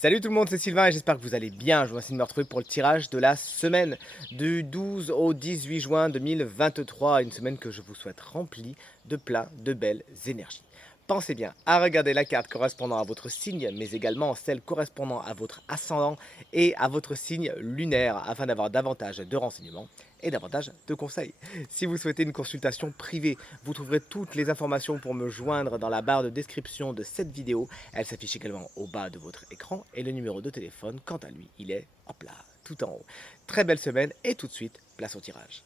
Salut tout le monde, c'est Sylvain et j'espère que vous allez bien. Je vous remercie de me retrouver pour le tirage de la semaine du 12 au 18 juin 2023. Une semaine que je vous souhaite remplie de plein de belles énergies. Pensez bien à regarder la carte correspondant à votre signe, mais également celle correspondant à votre ascendant et à votre signe lunaire afin d'avoir davantage de renseignements et davantage de conseils. Si vous souhaitez une consultation privée, vous trouverez toutes les informations pour me joindre dans la barre de description de cette vidéo. Elle s'affiche également au bas de votre écran et le numéro de téléphone, quant à lui, il est hop là, tout en haut. Très belle semaine et tout de suite, place au tirage.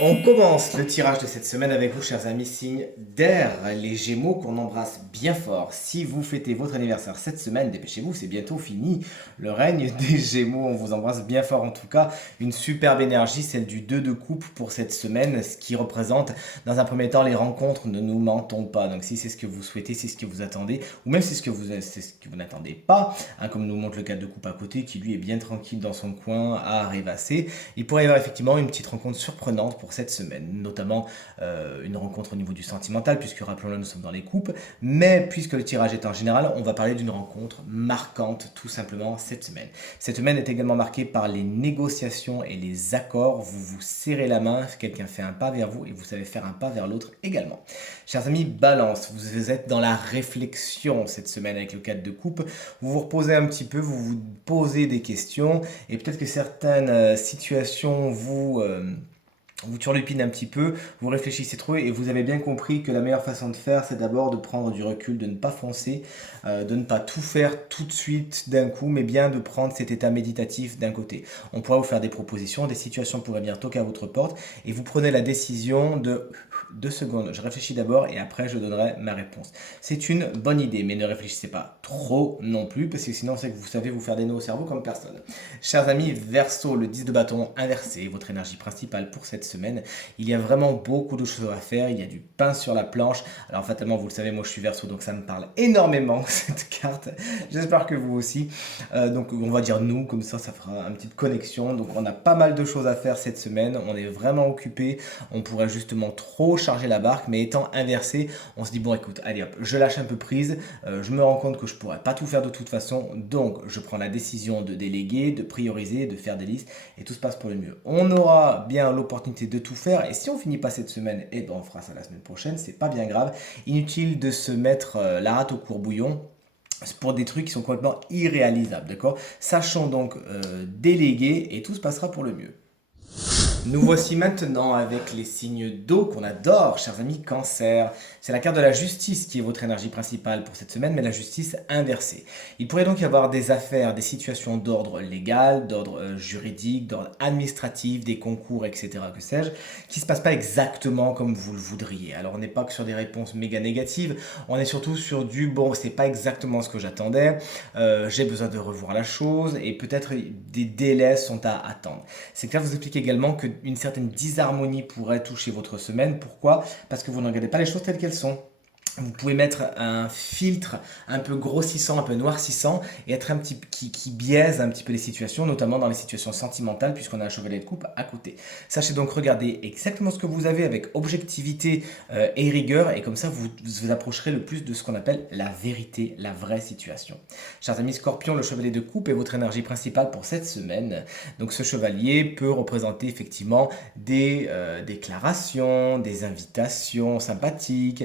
On commence le tirage de cette semaine avec vous, chers amis, signe d'air, les Gémeaux qu'on embrasse bien fort. Si vous fêtez votre anniversaire cette semaine, dépêchez-vous, c'est bientôt fini. Le règne des Gémeaux, on vous embrasse bien fort en tout cas. Une superbe énergie, celle du 2 de coupe pour cette semaine, ce qui représente dans un premier temps les rencontres, ne nous mentons pas. Donc si c'est ce que vous souhaitez, c'est ce que vous attendez, ou même c'est ce que vous n'attendez pas, hein, comme nous montre le 4 de coupe à côté, qui lui est bien tranquille dans son coin à rêvasser. Il pourrait y avoir effectivement une petite rencontre surprenante pour cette semaine, notamment une rencontre au niveau du sentimental, puisque rappelons-le, nous sommes dans les coupes, mais puisque le tirage est en général, on va parler d'une rencontre marquante tout simplement cette semaine. Cette semaine est également marquée par les négociations et les accords, vous vous serrez la main, quelqu'un fait un pas vers vous et vous savez faire un pas vers l'autre également. Chers amis, balance, vous êtes dans la réflexion cette semaine avec le 4 de coupe, vous vous reposez un petit peu, vous vous posez des questions et peut-être que certaines situations vous turlupine un petit peu, vous réfléchissez trop et vous avez bien compris que la meilleure façon de faire, c'est d'abord de prendre du recul, de ne pas foncer, de ne pas tout faire tout de suite d'un coup, mais bien de prendre cet état méditatif d'un côté. On pourra vous faire des propositions, des situations pourraient venir toquer à votre porte et vous prenez la décision de 2 secondes. Je réfléchis d'abord et après je donnerai ma réponse. C'est une bonne idée, mais ne réfléchissez pas trop non plus, parce que sinon c'est que vous savez vous faire des nœuds au cerveau comme personne. Chers amis, Verseau, le 10 de bâton inversé, votre énergie principale pour cette semaine. Il y a vraiment beaucoup de choses à faire, il y a du pain sur la planche. Alors fatalement, vous le savez, moi je suis Verseau, donc ça me parle énormément cette carte. J'espère que vous aussi. Donc on va dire nous, comme ça fera une petite connexion. Donc on a pas mal de choses à faire cette semaine, on est vraiment occupé. On pourrait justement trop charger la barque, mais étant inversé, on se dit bon écoute, allez hop, je lâche un peu prise, je me rends compte que je pourrais pas tout faire de toute façon, donc je prends la décision de déléguer, de prioriser, de faire des listes, et tout se passe pour le mieux. On aura bien l'opportunité de tout faire, et si on finit pas cette semaine, et ben on fera ça la semaine prochaine, c'est pas bien grave. Inutile de se mettre la rate au courbouillon pour des trucs qui sont complètement irréalisables, d'accord. Sachons donc déléguer, et tout se passera pour le mieux. Nous voici maintenant avec les signes d'eau qu'on adore, chers amis, Cancer. C'est la carte de la justice qui est votre énergie principale pour cette semaine, mais la justice inversée. Il pourrait donc y avoir des affaires, des situations d'ordre légal, d'ordre juridique, d'ordre administratif, des concours, etc., que sais-je, qui ne se passent pas exactement comme vous le voudriez. Alors on n'est pas que sur des réponses méga négatives, on est surtout sur du bon, c'est pas exactement ce que j'attendais, j'ai besoin de revoir la chose, et peut-être des délais sont à attendre. C'est clair, vous explique également qu'une certaine disharmonie pourrait toucher votre semaine. Pourquoi? Parce que vous ne regardez pas les choses telles qu'elles sont. Vous pouvez mettre un filtre un peu grossissant, un peu noircissant et être un petit qui biaise un petit peu les situations, notamment dans les situations sentimentales, puisqu'on a un chevalet de coupe à côté. Sachez donc regarder exactement ce que vous avez avec objectivité et rigueur, et comme ça vous vous approcherez le plus de ce qu'on appelle la vérité, la vraie situation. Chers amis Scorpion, le chevalet de coupe est votre énergie principale pour cette semaine. Donc ce chevalier peut représenter effectivement des déclarations, des invitations sympathiques,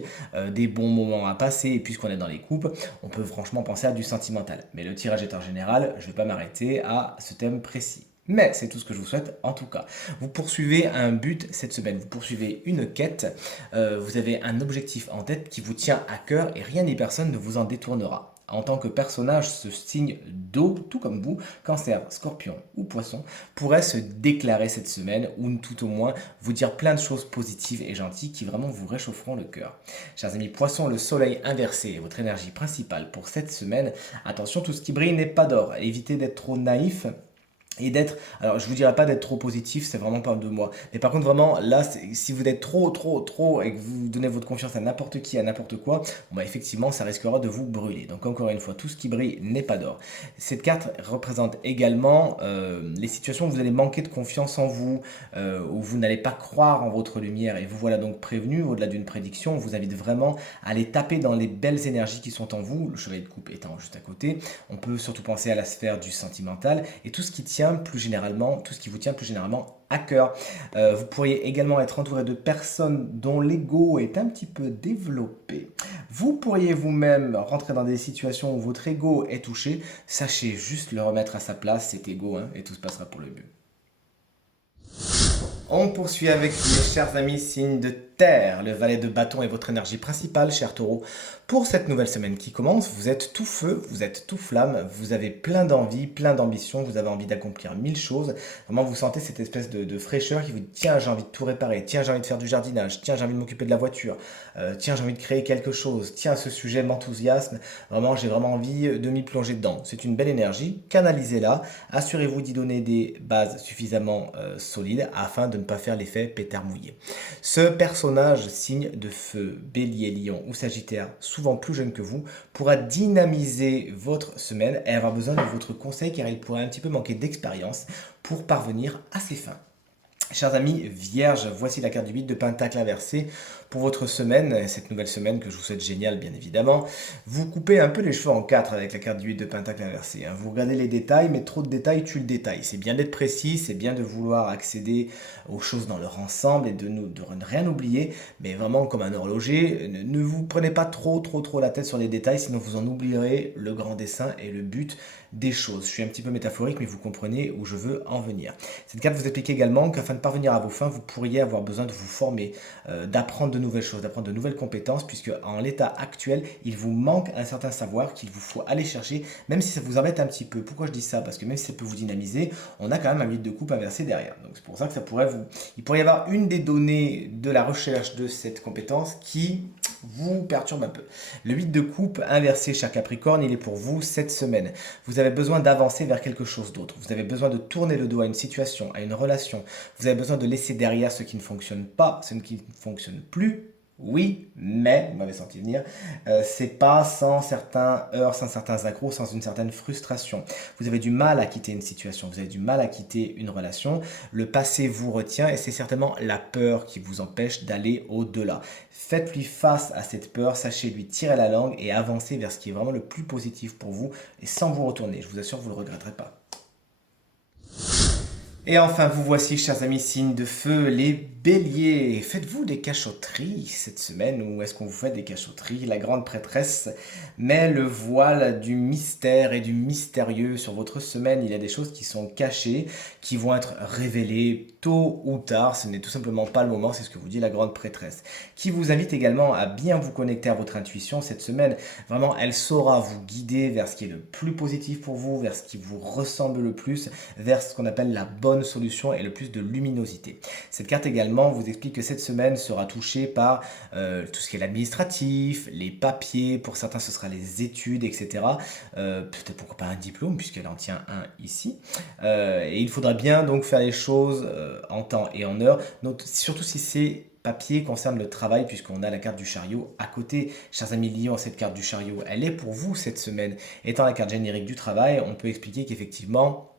des bons moments à passer, et puisqu'on est dans les coupes, on peut franchement penser à du sentimental. Mais le tirage est en général, je ne vais pas m'arrêter à ce thème précis. Mais c'est tout ce que je vous souhaite en tout cas. Vous poursuivez un but cette semaine, vous poursuivez une quête, vous avez un objectif en tête qui vous tient à cœur et rien ni personne ne vous en détournera. En tant que personnage, ce signe d'eau, tout comme vous, Cancer, Scorpion ou Poisson, pourrait se déclarer cette semaine ou tout au moins vous dire plein de choses positives et gentilles qui vraiment vous réchaufferont le cœur. Chers amis Poissons, le soleil inversé est votre énergie principale pour cette semaine. Attention, tout ce qui brille n'est pas d'or. Évitez d'être trop naïf. et d'être, alors je vous dirais pas d'être trop positif, c'est vraiment pas de moi. Mais par contre, vraiment, là, si vous êtes trop, et que vous donnez votre confiance à n'importe qui, à n'importe quoi, bon, bah, effectivement, ça risquera de vous brûler. Donc encore une fois, tout ce qui brille n'est pas d'or. Cette carte représente également les situations où vous allez manquer de confiance en vous, où vous n'allez pas croire en votre lumière. Et vous voilà donc prévenu, au-delà d'une prédiction, on vous invite vraiment à aller taper dans les belles énergies qui sont en vous, le chevalier de coupe étant juste à côté. On peut surtout penser à la sphère du sentimental et tout ce qui tient plus généralement, tout ce qui vous tient plus généralement à cœur. Vous pourriez également être entouré de personnes dont l'ego est un petit peu développé. Vous pourriez vous-même rentrer dans des situations où votre ego est touché. Sachez juste le remettre à sa place, cet ego, hein, et tout se passera pour le mieux. On poursuit avec mes chers amis signes de terre. Le valet de bâton est votre énergie principale, cher taureau. Pour cette nouvelle semaine qui commence, vous êtes tout feu, vous êtes tout flamme, vous avez plein d'envie, plein d'ambition, vous avez envie d'accomplir mille choses. Vraiment, vous sentez cette espèce de fraîcheur qui vous dit tiens, j'ai envie de tout réparer, tiens, j'ai envie de faire du jardinage, tiens, j'ai envie de m'occuper de la voiture, tiens, j'ai envie de créer quelque chose, tiens, ce sujet m'enthousiasme. Vraiment, j'ai vraiment envie de m'y plonger dedans. C'est une belle énergie, canalisez-la, assurez-vous d'y donner des bases suffisamment solides afin de ne pas faire l'effet pétard mouillé. Ce personnage, signe de feu, bélier, lion ou sagittaire, souvent plus jeune que vous, pourra dynamiser votre semaine et avoir besoin de votre conseil car il pourrait un petit peu manquer d'expérience pour parvenir à ses fins. Chers amis vierges, voici la carte du 8 de Pentacle inversé pour votre semaine, cette nouvelle semaine que je vous souhaite géniale bien évidemment. Vous coupez un peu les cheveux en quatre avec la carte du 8 de Pentacle inversé. Vous regardez les détails, mais trop de détails tue le détail. C'est bien d'être précis, c'est bien de vouloir accéder aux choses dans leur ensemble et de ne rien oublier, mais vraiment comme un horloger, ne vous prenez pas trop la tête sur les détails, sinon vous en oublierez le grand dessin et le but des choses. Je suis un petit peu métaphorique, mais vous comprenez où je veux en venir. Cette carte vous explique également qu'afin de parvenir à vos fins, vous pourriez avoir besoin de vous former, d'apprendre de nouvelles choses, d'apprendre de nouvelles compétences, puisque en l'état actuel, il vous manque un certain savoir qu'il vous faut aller chercher, même si ça vous embête un petit peu. Pourquoi je dis ça? Parce que même si ça peut vous dynamiser, on a quand même un 8 de coupe inversé derrière. Donc c'est pour ça que il pourrait y avoir une des données de la recherche de cette compétence qui vous perturbe un peu. Le 8 de coupe inversé, cher Capricorne, il est pour vous cette semaine. Vous avez besoin d'avancer vers quelque chose d'autre. Vous avez besoin de tourner le dos à une situation, à une relation. Vous avez besoin de laisser derrière ce qui ne fonctionne pas, ce qui ne fonctionne plus. Oui, mais, vous m'avez senti venir, c'est pas sans certains heurts, sans certains accros, sans une certaine frustration. Vous avez du mal à quitter une situation, vous avez du mal à quitter une relation. Le passé vous retient et c'est certainement la peur qui vous empêche d'aller au-delà. Faites-lui face à cette peur, sachez lui tirer la langue et avancer vers ce qui est vraiment le plus positif pour vous et sans vous retourner. Je vous assure, vous ne le regretterez pas. Et enfin, vous voici, chers amis, signes de feu, les béliers. Faites-vous des cachotteries cette semaine ou est-ce qu'on vous fait des cachotteries? La grande prêtresse met le voile du mystère et du mystérieux sur votre semaine. Il y a des choses qui sont cachées, qui vont être révélées tôt ou tard. Ce n'est tout simplement pas le moment, c'est ce que vous dit la grande prêtresse. Qui vous invite également à bien vous connecter à votre intuition cette semaine. Vraiment, elle saura vous guider vers ce qui est le plus positif pour vous, vers ce qui vous ressemble le plus, vers ce qu'on appelle la bonne solution et le plus de luminosité. Cette carte également vous explique que cette semaine sera touchée par tout ce qui est l'administratif, les papiers, pour certains ce sera les études, etc. Peut-être pourquoi pas un diplôme puisqu'elle en tient un ici. Et il faudra bien donc faire les choses en temps et en heure, donc, surtout si c'est papier concerne le travail puisqu'on a la carte du chariot à côté. Chers amis lions, cette carte du chariot, elle est pour vous cette semaine. Étant la carte générique du travail, on peut expliquer qu'effectivement,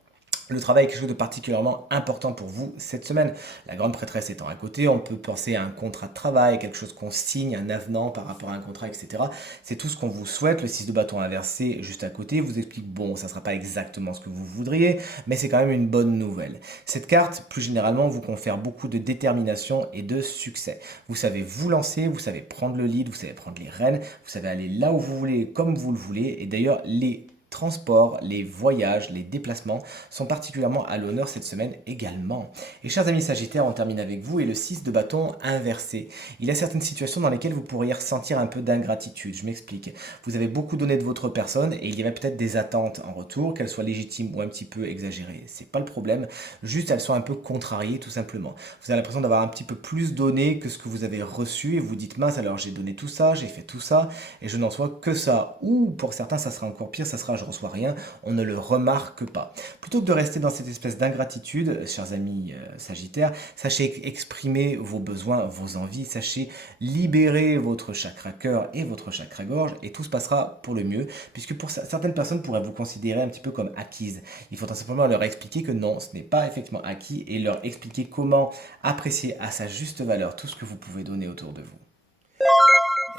le travail est quelque chose de particulièrement important pour vous cette semaine. La grande prêtresse étant à côté, on peut penser à un contrat de travail, quelque chose qu'on signe, un avenant par rapport à un contrat, etc. C'est tout ce qu'on vous souhaite. Le 6 de bâton inversé juste à côté vous explique, bon, ça ne sera pas exactement ce que vous voudriez, mais c'est quand même une bonne nouvelle. Cette carte, plus généralement, vous confère beaucoup de détermination et de succès. Vous savez vous lancer, vous savez prendre le lead, vous savez prendre les rênes, vous savez aller là où vous voulez, comme vous le voulez, et d'ailleurs, les transports, les voyages, les déplacements sont particulièrement à l'honneur cette semaine également. Et chers amis Sagittaires, on termine avec vous et le 6 de bâton inversé. Il y a certaines situations dans lesquelles vous pourriez ressentir un peu d'ingratitude. Je m'explique. Vous avez beaucoup donné de votre personne et il y avait peut-être des attentes en retour, qu'elles soient légitimes ou un petit peu exagérées. C'est pas le problème, juste elles sont un peu contrariées tout simplement. Vous avez l'impression d'avoir un petit peu plus donné que ce que vous avez reçu et vous dites mince alors j'ai donné tout ça, j'ai fait tout ça et je n'en sois que ça. Ou pour certains ça sera encore pire, ça sera je reçois rien, on ne le remarque pas. Plutôt que de rester dans cette espèce d'ingratitude, chers amis Sagittaires, sachez exprimer vos besoins, vos envies, sachez libérer votre chakra cœur et votre chakra gorge et tout se passera pour le mieux, puisque pour certaines personnes pourraient vous considérer un petit peu comme acquises. Il faudra simplement leur expliquer que non, ce n'est pas effectivement acquis et leur expliquer comment apprécier à sa juste valeur tout ce que vous pouvez donner autour de vous.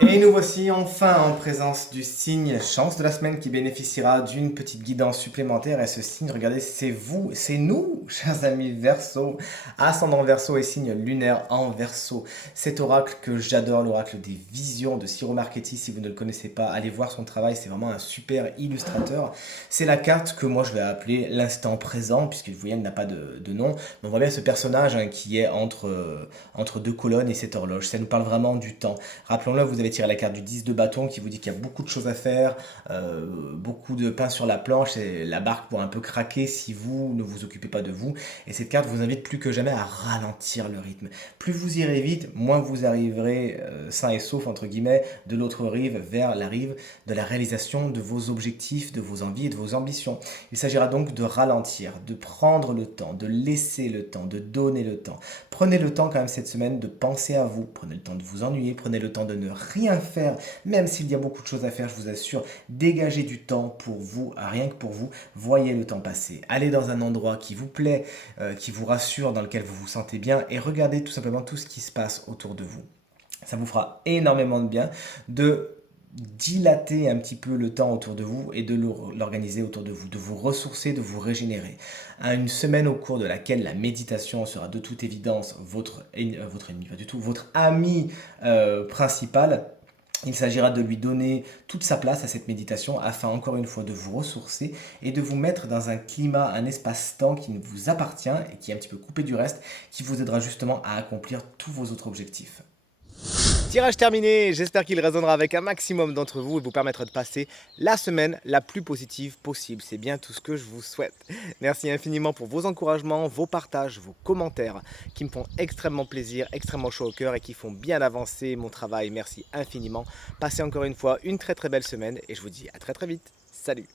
Et nous voici enfin en présence du signe chance de la semaine qui bénéficiera d'une petite guidance supplémentaire. Et ce signe, regardez, c'est vous, c'est nous, chers amis Verseau, ascendant Verseau et signe lunaire en Verseau. Cet oracle que j'adore, l'oracle des visions de Ciro Marchetti. Si vous ne le connaissez pas, allez voir son travail, c'est vraiment un super illustrateur. C'est la carte que moi je vais appeler l'instant présent, puisque vous voyez, elle n'a pas de nom. Mais on voit bien ce personnage qui est entre deux colonnes et cette horloge. Ça nous parle vraiment du temps. Rappelons-le, vous avez tiré la carte du 10 de bâton qui vous dit qu'il y a beaucoup de choses à faire, beaucoup de pain sur la planche et la barque pour un peu craquer si vous ne vous occupez pas de vous. Et cette carte vous invite plus que jamais à ralentir le rythme. Plus vous irez vite, moins vous arriverez sain et sauf entre guillemets de l'autre rive vers la rive de la réalisation de vos objectifs, de vos envies et de vos ambitions. Il s'agira donc de ralentir, de prendre le temps, de laisser le temps, de donner le temps. Prenez le temps quand même cette semaine de penser à vous, prenez le temps de vous ennuyer, prenez le temps de ne rien faire, même s'il y a beaucoup de choses à faire, je vous assure, dégagez du temps pour vous, rien que pour vous, voyez le temps passer. Allez dans un endroit qui vous plaît, qui vous rassure, dans lequel vous vous sentez bien et regardez tout simplement tout ce qui se passe autour de vous. Ça vous fera énormément de bien de dilater un petit peu le temps autour de vous et de l'organiser autour de vous, de vous ressourcer, de vous régénérer. Une semaine au cours de laquelle la méditation sera de toute évidence votre ennemi, pas du tout, votre ami principal. Il s'agira de lui donner toute sa place à cette méditation afin encore une fois de vous ressourcer et de vous mettre dans un climat, un espace-temps qui ne vous appartient et qui est un petit peu coupé du reste, qui vous aidera justement à accomplir tous vos autres objectifs. Tirage terminé, j'espère qu'il résonnera avec un maximum d'entre vous et vous permettra de passer la semaine la plus positive possible. C'est bien tout ce que je vous souhaite. Merci infiniment pour vos encouragements, vos partages, vos commentaires qui me font extrêmement plaisir, extrêmement chaud au cœur et qui font bien avancer mon travail. Merci infiniment. Passez encore une fois une très belle semaine et je vous dis à très vite. Salut!